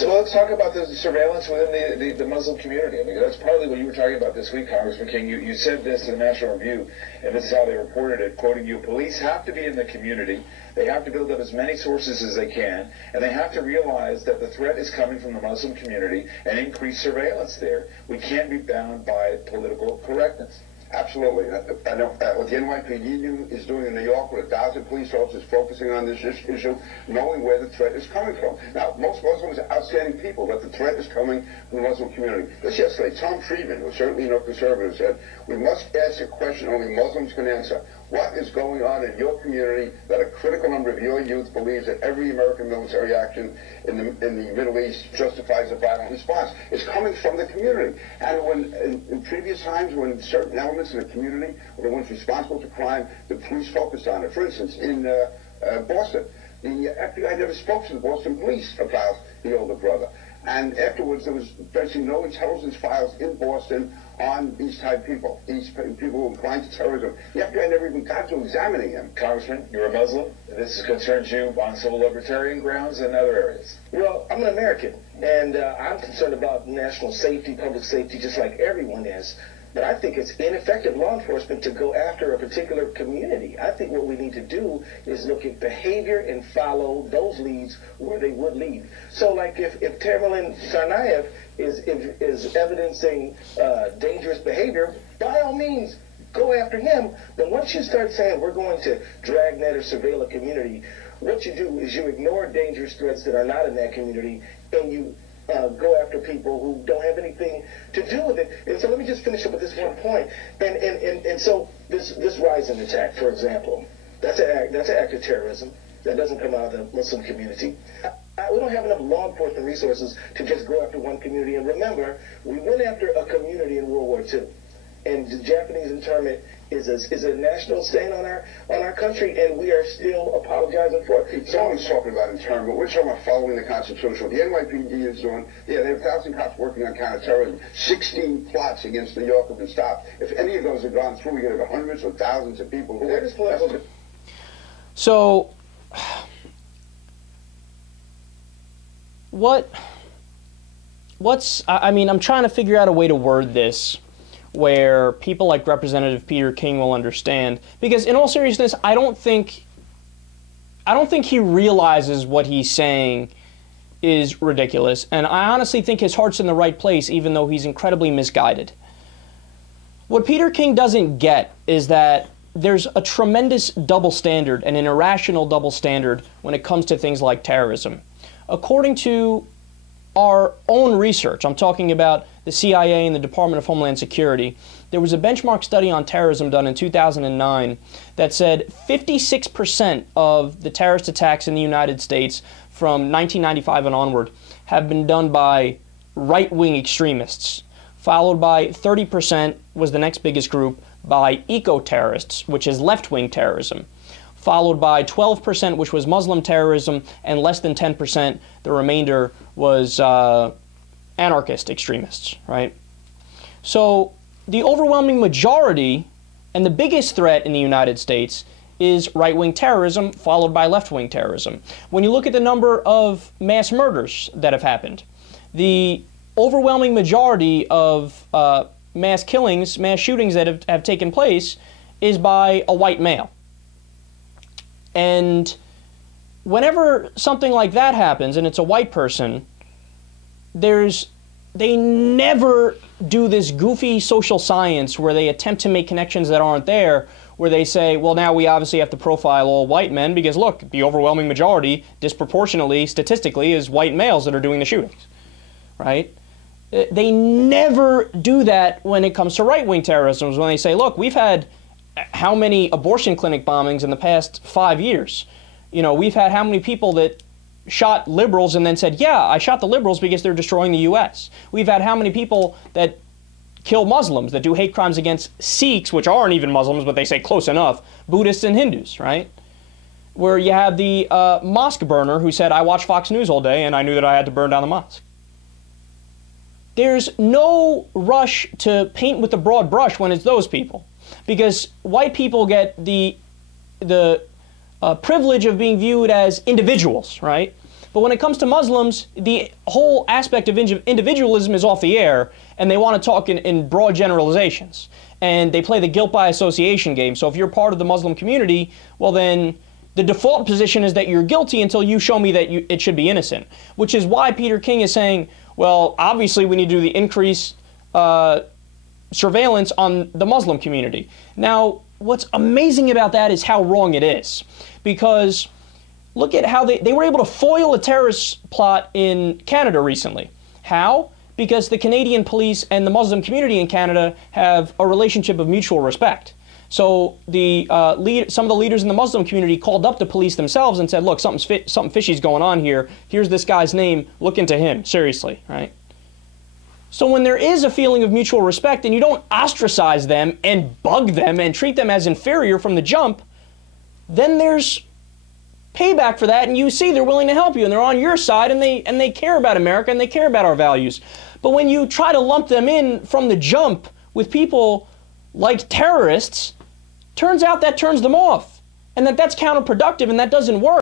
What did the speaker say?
So let's talk about the surveillance within the Muslim community. I mean, that's partly what you were talking about this week, Congressman King. You said this to the National Review, and this is how they reported it, quoting you, police have to be in the community, they have to build up as many sources as they can, and they have to realize that the threat is coming from the Muslim community and increase surveillance there. We can't be bound by political correctness. Absolutely. I know what the NYPD is doing in New York with 1,000 police officers focusing on this issue, knowing where the threat is coming from. Now, most Muslims are outstanding people, but the threat is coming from the Muslim community. This yesterday, Tom Friedman, who's certainly no conservative, said, we must ask a question only Muslims can answer. What is going on in your community that a critical number of your youth believes that every American military action in the Middle East justifies a violent response? It's coming from the community. And when in previous times when certain elements of the community were the ones responsible for crime, the police focused on it. For instance, in Boston, the FBI never spoke to the Boston police about the older brother. And afterwards, there was basically no intelligence files in Boston on these type of people, these people who were inclined to terrorism. The FBI never even got to examining him. Congressman, you're a Muslim. This concerns you on civil libertarian grounds and other areas. Well, I'm an American, and I'm concerned about national safety, public safety, just like everyone is. But I think it's ineffective law enforcement to go after a particular community. I think what we need to do is look at behavior and follow those leads where they would lead. So, like if Tamerlan Tsarnaev is evidencing dangerous behavior, by all means, go after him. But once you start saying we're going to dragnet or surveil a community, what you do is you ignore dangerous threats that are not in that community, and you go after people who don't have anything to do with it. And so let me just finish up with this one point. And so this Rising attack, for example, that's an act of terrorism. That doesn't come out of the Muslim community. We don't have enough law enforcement resources to just go after one community. And remember, we went after a community in World War II. And the Japanese internment is a national stain on our country, and we are still apologizing for it. Someone's talking about internment. We're talking about following the Constitution. What the NYPD is doing, yeah, they have 1,000 cops working on counterterrorism. 16 plots against New York have been stopped. If any of those have gone through, we could have hundreds or thousands of people who are... So, I mean, I'm trying to figure out a way to word this where people like Representative Peter King will understand. Because in all seriousness, I don't think he realizes what he's saying is ridiculous. And I honestly think his heart's in the right place, even though he's incredibly misguided. What Peter King doesn't get is that there's a tremendous double standard and an irrational double standard when it comes to things like terrorism. According to our own research, I'm talking about the CIA and the Department of Homeland Security, there was a benchmark study on terrorism done in 2009 that said 56% of the terrorist attacks in the United States from 1995 and onward have been done by right-wing extremists, followed by 30% was the next biggest group by eco-terrorists, which is left-wing terrorism, followed by 12%, which was Muslim terrorism, and less than 10%, the remainder was anarchist extremists, right? So the overwhelming majority and the biggest threat in the United States is right-wing terrorism, followed by left-wing terrorism. When you look at the number of mass murders that have happened, the overwhelming majority of mass killings, mass shootings that have taken place is by a white male. And whenever something like that happens and it's a white person, they never do this goofy social science where they attempt to make connections that aren't there, where they say, well, now we obviously have to profile all white men because, look, the overwhelming majority, disproportionately, statistically, is white males that are doing the shootings, right? They never do that when it comes to right-wing terrorism, when they say, look, we've had how many abortion clinic bombings in the past 5 years? You know, we've had how many people that shot liberals and then said, yeah, I shot the liberals because they're destroying the U.S. We've had how many people that kill Muslims, that do hate crimes against Sikhs, which aren't even Muslims, but they say close enough, Buddhists and Hindus, right? Where you have the mosque burner who said, I watch Fox News all day and I knew that I had to burn down the mosque. There's no rush to paint with a broad brush when it's those people, because white people get the privilege of being viewed as individuals, right? But when it comes to Muslims, the whole aspect of individualism is off the air, and they want to talk in broad generalizations. And they play the guilt by association game. So if you're part of the Muslim community, well then the default position is that you're guilty until you show me that it should be innocent. Which is why Peter King is saying, well, obviously we need to do the increased surveillance on the Muslim community. Now, what's amazing about that is how wrong it is. Because look at how they were able to foil a terrorist plot in Canada recently. How? Because the Canadian police and the Muslim community in Canada have a relationship of mutual respect. So some of the leaders in the Muslim community called up the police themselves and said, look, something fishy's going on here. Here's this guy's name. Look into him. Seriously, right? So when there is a feeling of mutual respect and you don't ostracize them and bug them and treat them as inferior from the jump, then there's payback for that, and you see they're willing to help you and they're on your side, and they care about America and they care about our values. But when you try to lump them in from the jump with people like terrorists, turns out that turns them off, and that's counterproductive, and that doesn't work.